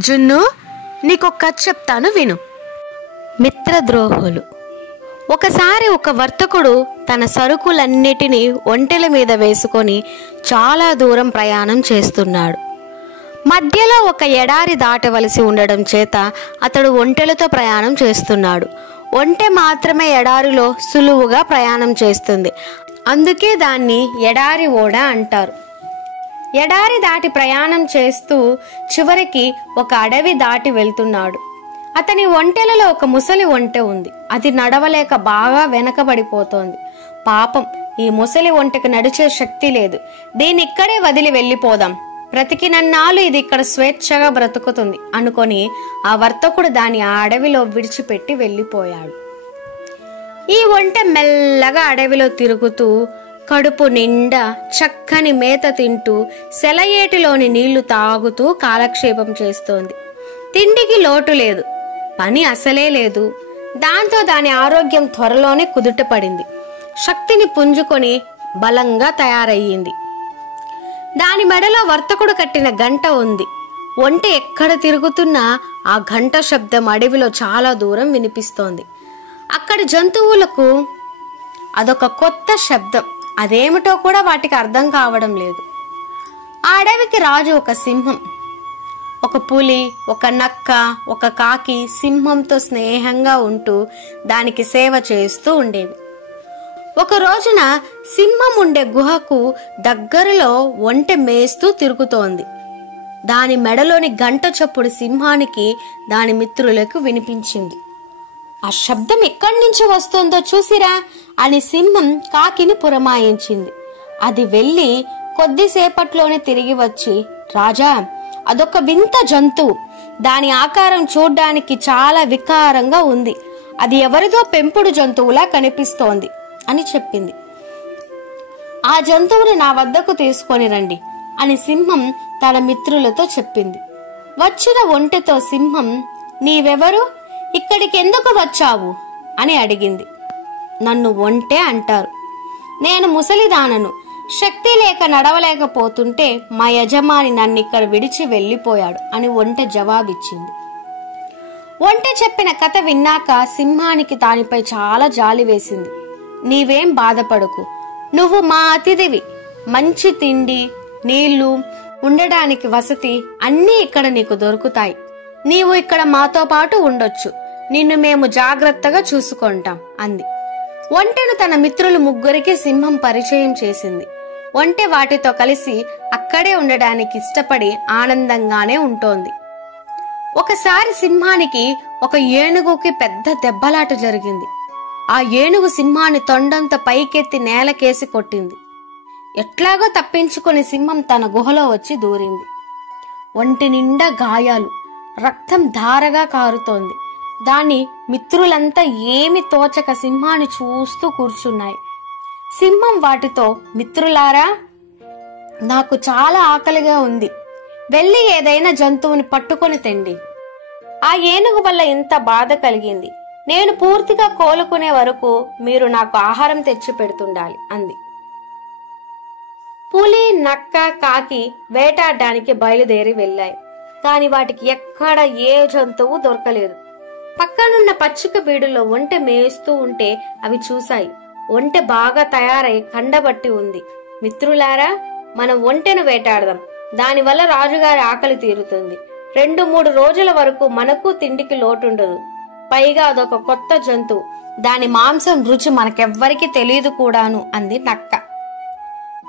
జున్ను, నీకొక కథ చెప్తాను విను. మిత్రద్రోహులు. ఒకసారి ఒక వర్తకుడు తన సరుకులన్నిటినీ ఒంటెల మీద వేసుకొని చాలా దూరం ప్రయాణం చేస్తున్నాడు. మధ్యలో ఒక ఎడారి దాటవలసి ఉండడం చేత అతడు ఒంటెలతో ప్రయాణం చేస్తున్నాడు. ఒంటె మాత్రమే ఎడారిలో సులువుగా ప్రయాణం చేస్తుంది. అందుకే దాన్ని ఎడారి ఓడ అంటారు. ఎడారి దాటి ప్రయాణం చేస్తూ చివరికి ఒక అడవి దాటి వెళ్తున్నాడు. అతని ఒంటెలలో ఒక ముసలి ఒంటె ఉంది. అది నడవలేక బాగా వెనకబడిపోతోంది. పాపం, ఈ ముసలి ఒంటెకు నడిచే శక్తి లేదు. దీన్ని ఇక్కడే వదిలి వెళ్ళిపోదాం, బ్రతికినన్నాళ్ళు ఇది ఇక్కడ స్వేచ్ఛగా బ్రతుకుతుంది అనుకొని ఆ వర్తకుడు దాన్ని ఆ అడవిలో విడిచిపెట్టి వెళ్ళిపోయాడు. ఈ ఒంటె మెల్లగా అడవిలో తిరుగుతూ కడుపు నిండా చక్కని మేత తింటూ సెలయేటిలోని నీళ్లు తాగుతూ కాలక్షేపం చేస్తోంది. తిండికి లోటు లేదు, పని అసలే లేదు. దాంతో దాని ఆరోగ్యం త్వరలోనే కుదుటపడింది. శక్తిని పుంజుకొని బలంగా తయారయ్యింది. దాని మెడలో వర్తకుడు కట్టిన గంట ఉంది. ఒంటె ఎక్కడ తిరుగుతున్నా ఆ గంట శబ్దం అడవిలో చాలా దూరం వినిపిస్తోంది. అక్కడి జంతువులకు అదొక కొత్త శబ్దం. అదేమిటో కూడా వాటికి అర్థం కావడం లేదు. ఆ అడవికి రాజు ఒక సింహం, ఒక పులి, ఒక నక్క, ఒక కాకి సింహంతో స్నేహంగా ఉంటూ దానికి సేవ చేస్తూ ఉండేవి. ఒక రోజున సింహం ఉండే గుహకు దగ్గరలో ఒంటె మేస్తూ తిరుగుతోంది. దాని మెడలోని గంట చప్పుడు సింహానికి దాని మిత్రులకు వినిపించింది. ఆ శబ్దం ఎక్కడి నుంచి వస్తుందో చూసిరా అని సింహం కాకిని పురమాయించింది. అది వెళ్ళి కొద్దిసేపట్లోనే తిరిగి వచ్చి, రాజా, అదొక వింత జంతువు. దాని ఆకారం చూడ్డానికి చాలా వికారంగా ఉంది. అది ఎవరిదో పెంపుడు జంతువులా కనిపిస్తోంది అని చెప్పింది. ఆ జంతువుని నా వద్దకు తీసుకొని రండి అని సింహం తన మిత్రులతో చెప్పింది. వచ్చిన ఒంటెతో సింహం, నీవెవరు, ఇక్కడికి ఎందుకు వచ్చావు అని అడిగింది. నన్ను ఒంటె అంటారు. నేను ముసలిదానను. శక్తి లేక నడవలేకపోతుంటే మా యజమాని నన్నిక్కడ విడిచి వెళ్ళిపోయాడు అని ఒంటె జవాబిచ్చింది. ఒంటె చెప్పిన కథ విన్నాక సింహానికి దానిపై చాలా జాలి వేసింది. నీవేం బాధపడకు, నువ్వు మా అతిథివి. మంచి తిండి, నీళ్లు, ఉండడానికి వసతి అన్నీ ఇక్కడ నీకు దొరుకుతాయి. నీవు ఇక్కడ మాతో పాటు ఉండొచ్చు. నిన్ను మేము జాగ్రత్తగా చూసుకుంటాం అంది. ఒంటెను తన మిత్రులు ముగ్గురికి సింహం పరిచయం చేసింది. ఒంటె వాటితో కలిసి అక్కడే ఉండడానికి ఇష్టపడి ఆనందంగానే ఉంటోంది. ఒకసారి సింహానికి ఒక ఏనుగుకి పెద్ద దెబ్బలాట జరిగింది. ఆ ఏనుగు సింహాన్ని తొండంతో పైకెత్తి నేలకేసి కొట్టింది. ఎట్లాగో తప్పించుకుని సింహం తన గుహలో వచ్చి దూరింది. ఒంటి నిండా గాయాలు, రక్తం ధారగా కారుతోంది. దాని మిత్రులంతా ఏమి తోచక సింహాన్ని చూస్తూ కూర్చున్నాయి. సింహం వాటితో, మిత్రులారా, నాకు చాలా ఆకలిగా ఉంది. వెళ్ళి ఏదైనా జంతువుని పట్టుకొని తెండి. ఆ ఏనుగు వల్ల ఇంత బాధ కలిగింది. నేను పూర్తిగా కోలుకునే వరకు మీరు నాకు ఆహారం తెచ్చి పెడుతుండాలి అంది. పులి, నక్క, కాకి వేటాడడానికి బయలుదేరి వెళ్ళాయి. కాని వాటికి ఎక్కడ ఏ జంతువు దొరకలేదు. పక్కనున్న పచ్చిక బీడులో ఒంటె మేస్తూ ఉంటే అవి చూశాయి. ఒంటె బాగా తయారై కండబట్టి ఉంది. మిత్రులారా, మనం ఒంటెను వేటాడదాం. దానివల్ల రాజుగారి ఆకలి తీరుతుంది. 2-3 రోజుల వరకు మనకు తిండికి లోటుండదు. పైగా అదొక కొత్త జంతువు. దాని మాంసం రుచి మనకెవ్వరికి తెలియదు కూడాను అంది నక్క.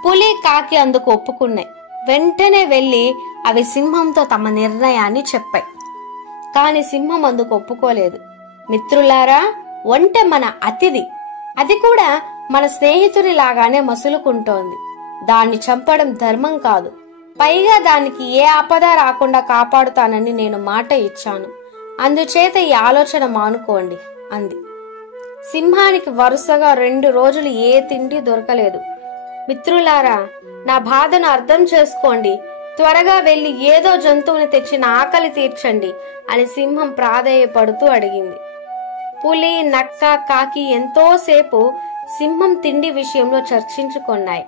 పులి, కాకి అందుకు ఒప్పుకున్నాయి. వెంటనే వెళ్లి అవి సింహంతో తమ నిర్ణయాన్ని చెప్పాయి. కాని సింహం అందుకు ఒప్పుకోలేదు. మిత్రులారా, ఒంటె మన అతిథి. అది కూడా మన స్నేహితుని లాగానే మసులుకుంటోంది. దాన్ని చంపడం ధర్మం కాదు. పైగా దానికి ఏ ఆపద రాకుండా కాపాడుతానని నేను మాట ఇచ్చాను. అందుచేత ఈ ఆలోచన మానుకోండి అంది. సింహానికి వరుసగా 2 రోజులు ఏ తిండి దొరకలేదు. మిత్రులారా, నా బాధను అర్థం చేసుకోండి. త్వరగా వెళ్లి ఏదో జంతువుని తెచ్చిన ఆకలి తీర్చండి అని సింహం ప్రాధేయపడుతూ అడిగింది. పులి, నక్క, కాకి ఎంతోసేపు సింహం తిండి విషయంలో చర్చించుకున్నాయి.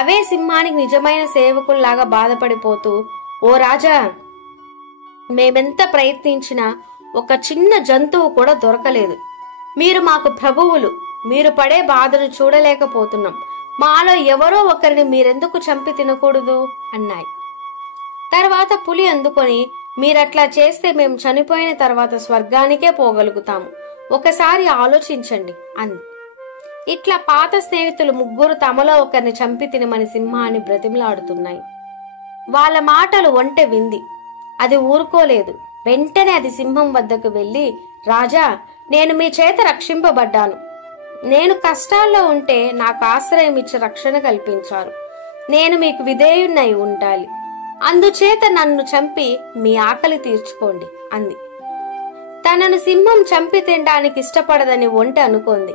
అవే సింహానికి నిజమైన సేవకుల్లాగా బాధపడిపోతూ, ఓ రాజా, మేమెంత ప్రయత్నించినా ఒక చిన్న జంతువు కూడా దొరకలేదు. మీరు మాకు ప్రభువులు, మీరు పడే బాధను చూడలేకపోతున్నాం. మాలో ఎవరో ఒకరిని మీరెందుకు చంపి తినకూడదు అన్నాయి. తర్వాత పులి అందుకొని, మీరట్లా చేస్తే మేము చనిపోయిన తర్వాత స్వర్గానికే పోగలుగుతాము, ఒకసారి ఆలోచించండి అంది. ఇట్లా పాత స్నేహితులు ముగ్గురు తమలో ఒకరిని చంపి తినమని సింహాన్ని బ్రతిమలాడుతున్నాయి. వాళ్ళ మాటలు ఒంటె వింది. అది ఊరుకోలేదు. వెంటనే అది సింహం వద్దకు వెళ్లి, రాజా, నేను మీ చేత రక్షింపబడ్డాను. నేను కష్టాల్లో ఉంటే నాకు ఆశ్రయం ఇచ్చి రక్షణ కల్పించారు. నేను మీకు విధేయున్నై ఉండాలి. అందుచేత నన్ను చంపి మీ ఆకలి తీర్చుకోండి అంది. తనను సింహం చంపి తినడానికి ఇష్టపడదని ఒంటె అనుకుంది.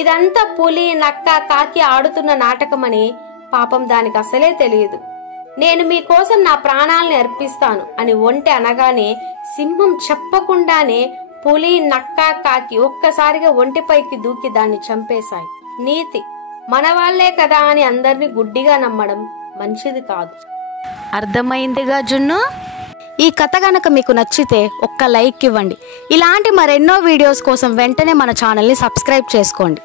ఇదంతా పులి, నక్క, కాకి ఆడుతున్న నాటకమని పాపం దానికి అసలే తెలియదు. నేను మీకోసం నా ప్రాణాలని అర్పిస్తాను అని ఒంటె అనగానే సింహం చెప్పకుండానే పులి, నక్క, కాకి ఒక్కసారిగా ఒంటిపైకి దూకి దాన్ని చంపేశాయి. నీతి: మన వాళ్లే కదా అని అందరినీ గుడ్డిగా నమ్మడం మంచిది కాదు. అర్థమైందిగా జున్ను? ఈ కథ గనక మీకు నచ్చితే ఒక్క లైక్ ఇవ్వండి. ఇలాంటి మరెన్నో వీడియోస్ కోసం వెంటనే మన ఛానల్ని సబ్స్క్రైబ్ చేసుకోండి.